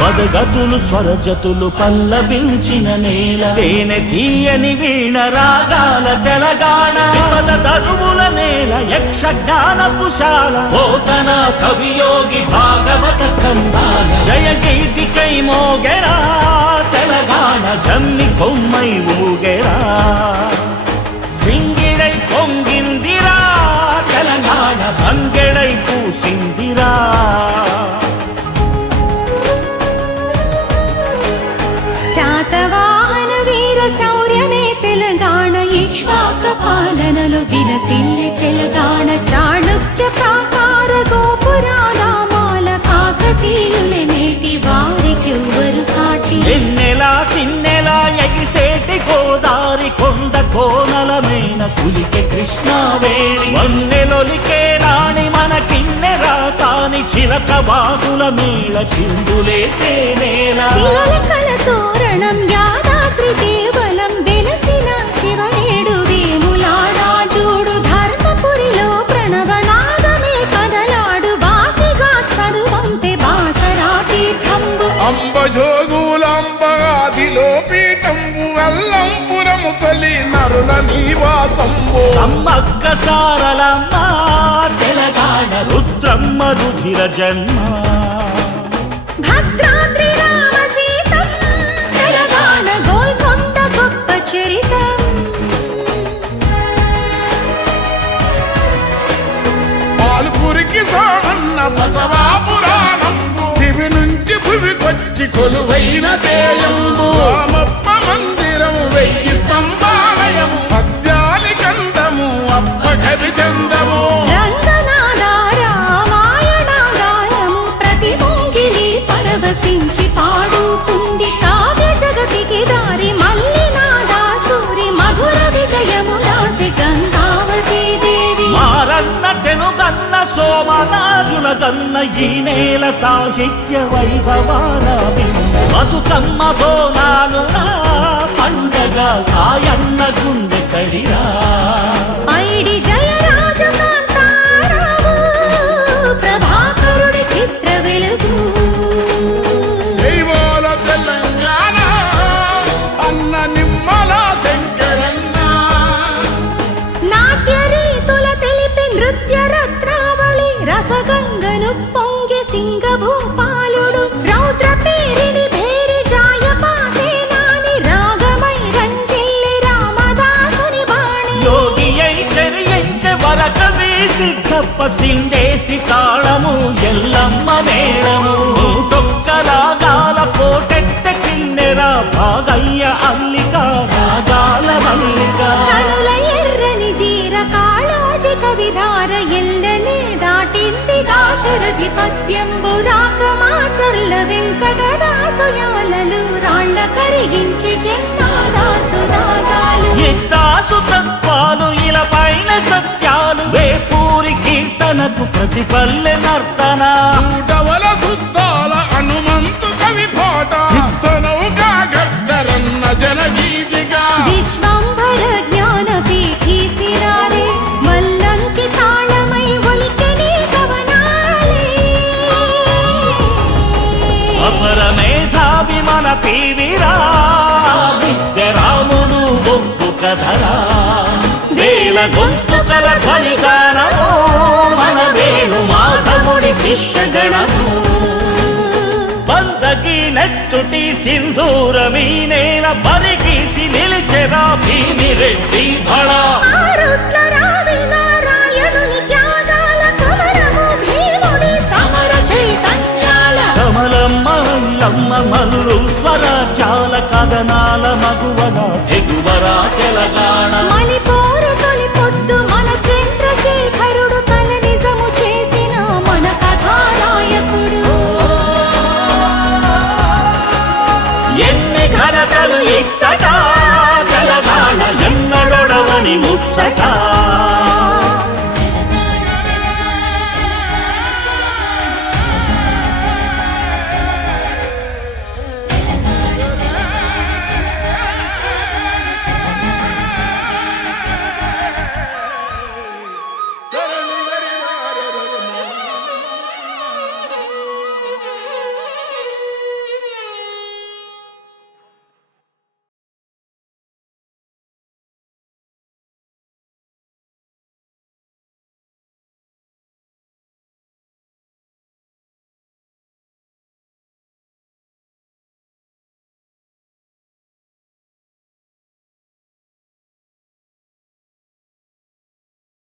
పదగతులు స్వరజతులు పల్లవించిన నేల, తేనె తీయని వీణ రాగాల తెలంగాణ. పద తరువుల నేల యక్షజ్ఞానపుశాల, పోతన కవియోగి భాగవత స్కందాల. జయ గీతికై మోగెరా తెలంగాణ, జమ్మి కొమ్మై ఊగెరా. సింగిడై పొంగిందిరా తెలంగాణ, బంగెడై పూసిందిరా. శాతవాహన వీర శౌర్యమే తెలంగాణ, ఇక్ష్వాక పాలనలో విలసిల్లే తెలంగాణ. చాళుక్య ప్రాకార గోపురాల మాల, కాకతీయులే నేటి వారికెవ్వరు సాటి. ఎన్నెలా తిన్నెలా ఎగిసేటి గోదారి, కొండ కోనలమైన కులికే కృష్ణావేణి. వన్నెలొలికే రాణి మన కిన్నె రాసాని, చిలక వాగుల మేళ చిందులేసే నేల. చిలకల తోరణం యాదాద్రి దేవలం, వెలసిన శివనేడు వేములాడా జూడు. ధర్మపురిలో ప్రణవనాదమే కదలాడు, వాసిగా చదువంపే బాసరా తీర్థంబు. అంబజోగులంబగాదిలో పీఠంబు, అల్లంపురము తొలి నరుల నివాసంబు. సమ్మక్క సారలమ్మ తెలంగాణ, రుద్రమ్మ రుధిర జన్మ. భద్రాద్రి రామ సీతం తెలంగాణ, గోల్కొండ గొప్ప చరితం. పాల్పురికి సోమన్న బసవా పురాణంబు, దివి నుంచి భువికొచ్చి కొలువైన దేయంబు. రామప్ప మందిరం వెయ్యి స్తంభాలయము, పద్యాలి కందము అప్ప కవి చందము. రంగనాథ రామాయణ గానము, ప్రతి ముంగిలి పరవశించి పాడుకుంది. కావ్య జగతికి దారి మల్లినాథ సూరి, మధుర విజయము రాసి గంగావతీ దేవి. మారన్న తెనుగన్న సోమనాథుల దన్న, ఈ నేల సాహిత్య వైభవాల బతుకమ్మ బోనాలు నా పండగ, సాయన్న గుండె సడిరా. పైడి జయరాజు కాంతారావు, ప్రభాకరుడి చిత్ర వెలుగు. జైవాల తెలంగాణ అన్న నిమ్మల శంకరన్న. నాట్య రీతుల తెలిపి నృత్య రత్నావళి, రసగంగను పొంగి సింగభూపాలుడు. రౌద్ర పేరిడి భేరి జాయపాసేనాని, రాగమై రంజిల్లి రామదాసుని బాణి. యోగి అయి చెరియించే వరకవి సిద్ధప్ప, సిండేసి తాళము ఎల్లమ్మ మేళము. తొక్క రాగాల పోటెత్త కిన్నెరా, భాగయ్య అల్లిక రాగాల మల్లిక. కనుల ఎర్రని జీర కాళోజి కవిధార, ఎల్లలే దాటింది దాశరథి పద్యంబు. రాకమాచర్ల వెంకటదాసు యాలలు, రాళ్ళ కరిగించి జన్మాదాసు దాగాలు. ఎత్తాసు తత్వాలు ఇలా పైన సత్యాలు, వేపూరి కీర్తనకు ప్రతిపల్లె నర్తన. నూటవల సుద్దాల హనుమంతు కవి పాట, యుక్తనౌగా గద్దరన్న జనగీతిగా. విశ్వంభర జ్ఞాన పీఠీ సిరారే, మల్లంకి తాళమై ఒలికెనే కవనాలే. అపర మేధావి మన పీవిరా, విద్యరాముడు బొగ్గు కథరా. వేల గొంతుకల ధ్వనిగానము, మన వేణు మాధవుడి శిష్యగణము. బందకి నెత్తుటి సింధూరమీ నేల, బరిగీసి నిలిచెరా భీమిరెడ్డి భళ. ఆరుట్ల రావి నారాయణుని త్యాగాల కమరము, భీముడి సమర చైతన్యాల. కమలమ్మ అల్లమ్మ మల్లు స్వరాజ్యాల కథనాల మగువల ఎగువరా తెలంగాణ. మలిపోరు తొలి పొద్దు మన చంద్రశేఖరుడు, కల నిజము చేసిన మన కథానాయకుడు. ఎన్ని ఘనతలు ఇచ్చట తెలంగాణ, ఎన్నడొడవని ముచ్చట.